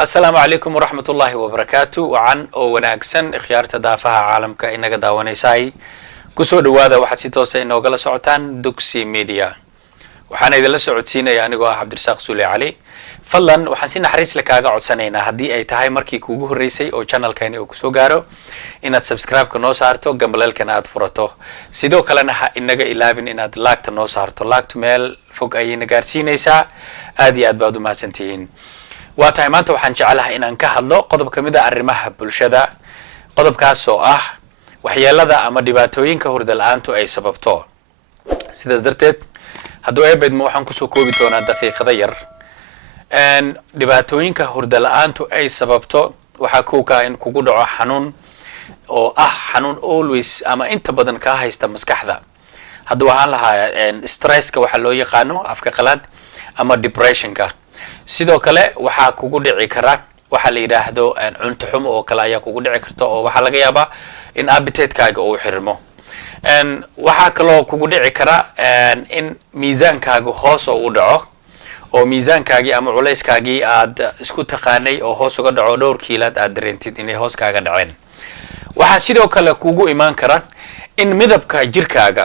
السلام عليكم ورحمة الله وبركاته وعن وناكسن اختيارت دافها عالم كإنك داوانيساي كسو دوادا waxaad si toos ah inooga socotaan Duxi Media waxaan idin socodsiinaya anigoo ah Cabdirasaaq Suule Cali fadlan waxaan si naxariis leh kaaga codsanaynaa hadii ay tahay markii kuugu horeysay oo channelkeena uu kusoo gaaro inaad subscribe ka noo saarto gambalelkana aad furato sidoo kalena ha inaga ilaabin inaad like noo saarto like meel fog ayayna gaarsiinaysaa aad iyo aad baad u mahadsantihiin waatahay maanta waxaan jecelahay inaan ka hadlo qodob kamid ah arrimaha bulshada qodobkaas oo ah waxyeelada ama dhibaatooyinka hurdo la'aantu ay sababto sidaas darteed hadduu eebedmo waxaan ku soo koobi doonaa daqiiqada yar dhibaatooyinka hurdo la'aantu ay sababto waxa kooka in kugu dhaco xanuun oo ah xanuun always ama inta badan ka haysta maskaxda hadduu ahaan lahaa stresska waxa loo yaqaano afka qalaad ama depressionka sidoo kale waxa kugu dhici kara waxa la yiraahdo cunto xumo oo kale ayaa kugu dhici karta oo waxa laga yaabaa in appetite-kaaga uu xirmo waxa kale oo kugu dhici kara in miisaankaaga hoos u dhaco oo miisaankaagii ama culayskaagii aad isku taqaanay oo hoos uga dhaco dhowr kiilad aad dareentid inay hoos kaaga dhaceen waxa sidoo kale kugu iman kara in midabka jirkaaga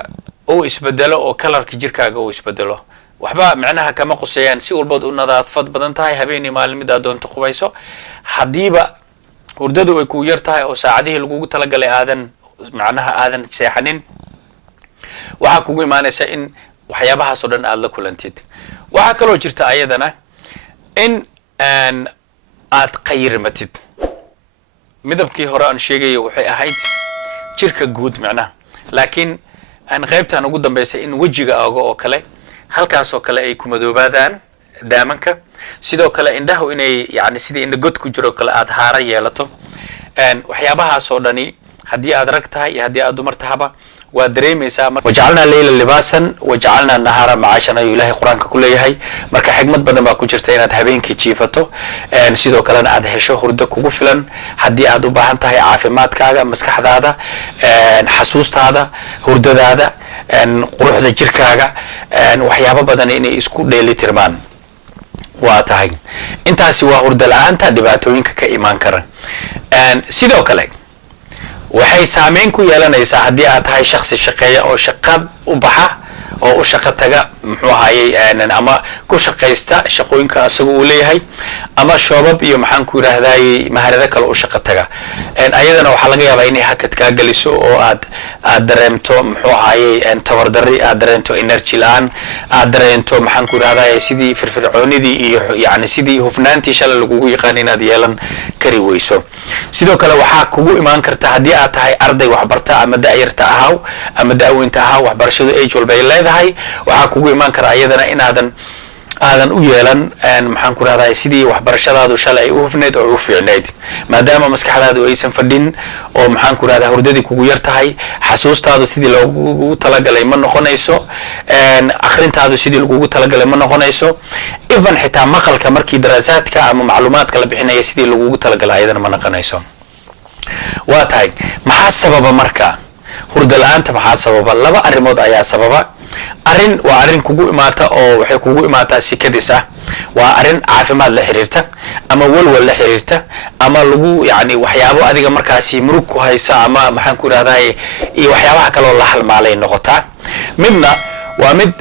uu isbedelo oo colorka jirkaaga uu isbedelo waxba macnaha kama qosayaan si walbood u nadaafad badan tahay habeenii maalmida doonto qubayso hadiiba hurdadu ay ku yar tahay oo saacadihii lagu talagalay aadan macnaha aadan seexanin waxa kugu imaanaysa in waxyaabahaas oo dhan aad la kulantid waxa kale oo jirta ayadana in aad qayrmatid midabkii hore aan sheegay waxay ahayd jirka guud macnaha laakiin aan qaybtan ugu dambeysay in wajiga aago oo kale halkaas oo kale ay ku madoobaadaan daamanka sidoo kale indhahu inay yaani sidii indha god ku jiro kale aad haara yeelato waxyaabahaas oo dhani hadii aad rag tahay hadii aad dumar tahaba waa dareemaysaa wajacalna layla libaasan wajacalna nahara macaashana ilaahay quraanka ku leeyahay marka xigmad badan baa ku jirta inaad habeenkii jiifato sidoo kale aad hesho hurdo kugu filan hadii aad u baahan tahay caafimaadkaaga maskaxdaada xasuustaada hurdadaada quruxda jirkaaga waxyaabo badan inay isku dheelitirmaan waa tahay intaasi waa hurdo la'aanta dhibaatooyinka ka iman kara sidoo kale waxay saameyn ku yeelanaysaa hadii aad tahay shakhsi shaqeeya oo shaqad u baxa oo u shaqo taga muxuu ahaayay ama ku shaqeysta shaqooyinka asagu uu leeyahay ama shoobab iyo maxaan ku yiraahday maharada kale u shaqo taga ayadana waxa laga yaabaa inay hakad ka galiso oo aad dareemto muxuu ahaayay tabar darri aad dareento energy laan aad dareento maxaan ku yiraahday sidii firfircoonidii iyo yaani sidii hufnaantii shalay lagu yaqaan inaad yeelan kari weyso sidoo kale waxa kugu iman karta hadii aad tahay arday wax barta ama daayirta ahaw ama daaweynta ahaw waxbarashadu age walba ay leedahay waxa kugu iman kara ayadana in aadan u yeelan maxaan ku raadayay sidii waxbarashadaadu shalay u hufneed oo u fiicneed maadaama maskaxdaadu aysan fadhin oo maxaan ku raadayay hurdadii kugu yar tahay xasuustaadu sidii loogu talagalay ma noqonayso akhrintaadu sidii loogu talagalay ma noqonayso even xitaa maqalka markii daraasaadka ama macluumaadka la bixinayo sidii loogu talagalay ayadana ma noqonayso waa tahay maxaa sababa marka hurdo la'aanta maxaa sababa laba arimood ayaa sababa waa arin kugu imaata oo waxay kugu imaataa sikadis ah waa arin caafimaad la xiriirta ama walwal la xiriirta ama lagu yaani waxyaabo adiga markaasi murug ku haysa ama maxaan ku raadayay iyo waxyaabaha kale oo la halmaalay noqota midna waa mid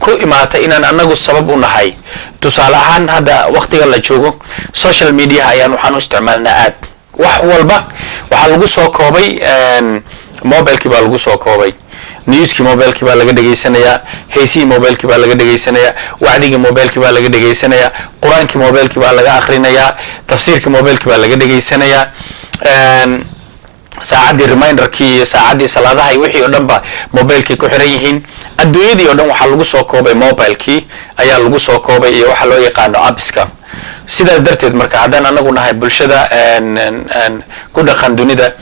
ku imaata inaan anagu sabab u nahay tusaale ahaan hadda waqtiga la joogo social media ayaan waxaan u isticmaalnaa aad wax walba waxa lagu soo koobay mobile-kii baa lagu soo koobay newski mobile-kii baa laga dhageysanayaa heesii mobile-kii baa laga dhageysanayaa wacdigii mobile-kii baa laga dhageysanayaa quraankii mobile-kii baa laga akhrinayaa tafsiirkii mobile-kii baa laga dhageysanayaa saacadii reminder-kii iyo saacadii salaadaha iyo wixii oo dhanba mobile-kii ku xiran yihiin adduunyadii oo dhan waxa lagu soo koobay mobile-kii ayaa lagu soo koobay iyo waxa loo yaqaano apps-ka sidaas darteed marka haddaan anagu nahay bulshada ku dhaqan dunida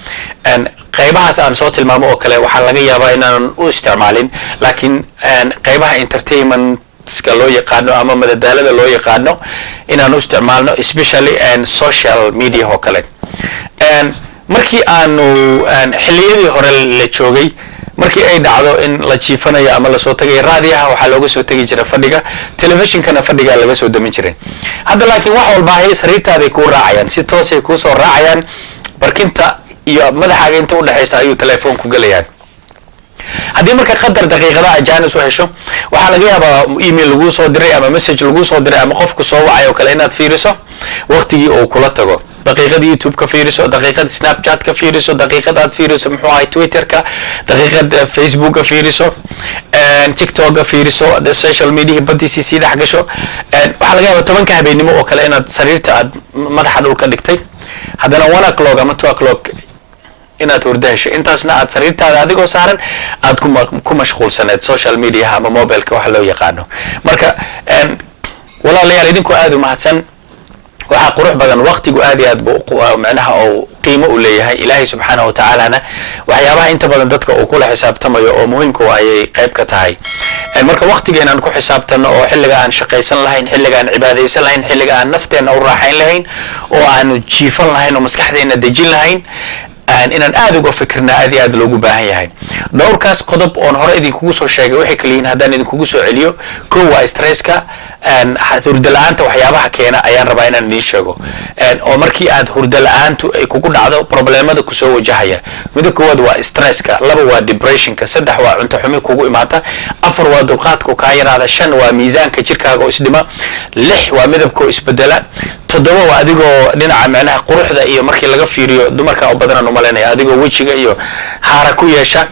qaybahaas aan soo tilmaamo oo kale waxa laga yaabaa inaan u isticmaalin laakiin qaybaha entertainment-ka loo yaqaano ama madadaalada loo yaqaano inaan u isticmaalno especially social media oo kale markii aanu xilliyadii hore la joogay markii ay dhacdo in la jiifanayo ama la soo tagay raadiyaha waxaa looga soo tagi jiray fadhiga telefishinkana fadhiga laga soo damin jiray hadda laakiin wax walba ay sariirtaada ku raacayaan si toos ay ku soo raacayaan barkinta iyo madaxaaga inta u dhaxaysta ayuu telefoonku galayaa haddii marka qadar daqiiqada jaanis u hesho waxa laga yaabaa email lagu soo diray ama message lagu soo diray ama qofku soo wacay oo kale inaad fiiriso waqtigii uu kula tago daqiiqad YouTube ka fiiriso daqiiqad Snapchat ka fiiriso daqiiqad aad fiiriso muxuu ahay Twitter ka daqiiqad Facebook ka fiiriso TikTok ka fiiriso social media badisi si dhex gasho waxa laga yaabaa 10 habeenimo oo kale inaad sariirta aad madaxa dhulka dhigtay haddana 1 o'clock ama 2 o'clock inaad hurdahasho intaasna aad sariirtaada adigoo saaran aad ku mashquulsaneed social media ama mobilka waxa loo yaqaano marka walaalayaal idinku aad u mahadsan waxa qurux badan waqtigu aad iyo aad buu macnaha oo qiimo u leeyahay ilaahay subxaanahu wa ta'ala waxyaabaha inta badan dadka uu kula xisaabtamayo oo muhiimku ay qayb ka tahay marka waqtigeena aan ku xisaabtano oo xilliga aan shaqaysan lahayn xilliga aan cibaadaysan lahayn xilliga aan nafteena u raaxayn lahayn oo aan jiifan lahayn oo maskaxdeena dejin lahayn inaan aad uga fikirna aad iyo aad loogu baahan yahay dhowrkaas qodob oon hore idinkugu soo sheegay waxay kaliin haddaan idinkugu soo celiyo koow waa stresska hurdo la'aanta waxyaabaha keena ayaan rabaa inaan idin sheego oo markii aad hurdo la'aantu ay kugu dhacdo problemada ku soo wajahaya mid koowaad waa stresska laba waa depressionka saddex waa cunto xumi kugu imaata afar waa dulqaadku ka yaraada shan waa miisaanka jirkaaga oo isdhima lix waa midabka oo isbedela toddoba waa adigoo dhinaca macnaha quruxda iyo markii laga fiiriyo dumarka oo badan u maleynaya adigoo wajiga iyo haara ku yeesha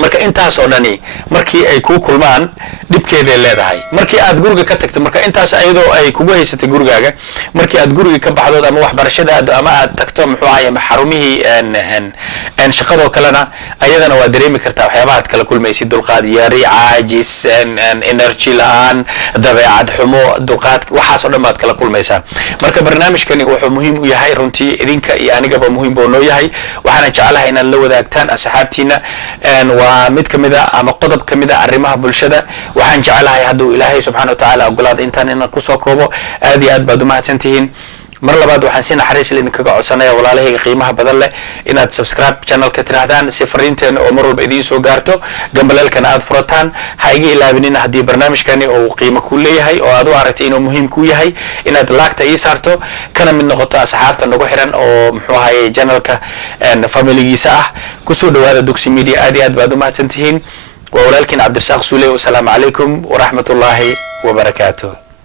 marka intaas oo dhani markii ay ku kulmaan dibkeeda leedahay markii aad guriga ka tagto marka intaas ayadoo ay kugu haysatay gurigaaga markii aad guriga ka baxdo ama waxbarashada ama aad tagto muxuu ahaayay xarumihii shaqado kalena ayadana waa dareemi kartaa waxyaabaha aad kala kulmaysid dulqaad yari caajis energy la'aan dabeecad xumo dulqaad waxaas oo dhan baad kala kulmaysaa marka barnaamijkani wuxuu muhiim u yahay runtii idinka iyo anigaba muhiim buu noo yahay waxaan jecelahay inaad la wadaagtaan asxaabtiina waa mid kamida ama qodob kamida arrimaha bulshada waxaan jecelahay hadduu ilaahay subxaanahu wa ta'ala ogolaado intaan inaan ku soo koobo aad iyo aad baad u mahadsantihiin mar labaad waxaan si naxariis leh idinkaga codsanayaa walaalahayga qiimaha badan leh inaad subscribe channelka tiraahdaan si fariinteena oo mar walba idiin soo gaarto gambaleelkana aad furataan ha iga ilaabinina haddii barnaamijkani uu qiimo ku leeyahay oo aad u aragtay inuu muhiim ku yahay inaad laagta ii saarto kana mid noqoto asxaabta nagu xiran oo muxuu ahaayay channelka familigiisa ah kusoo dhawaada Dugsi Media aad iyo aad baad u mahadsantihiin وولكن عبد الرزاق سولي والسلام عليكم ورحمة الله وبركاته.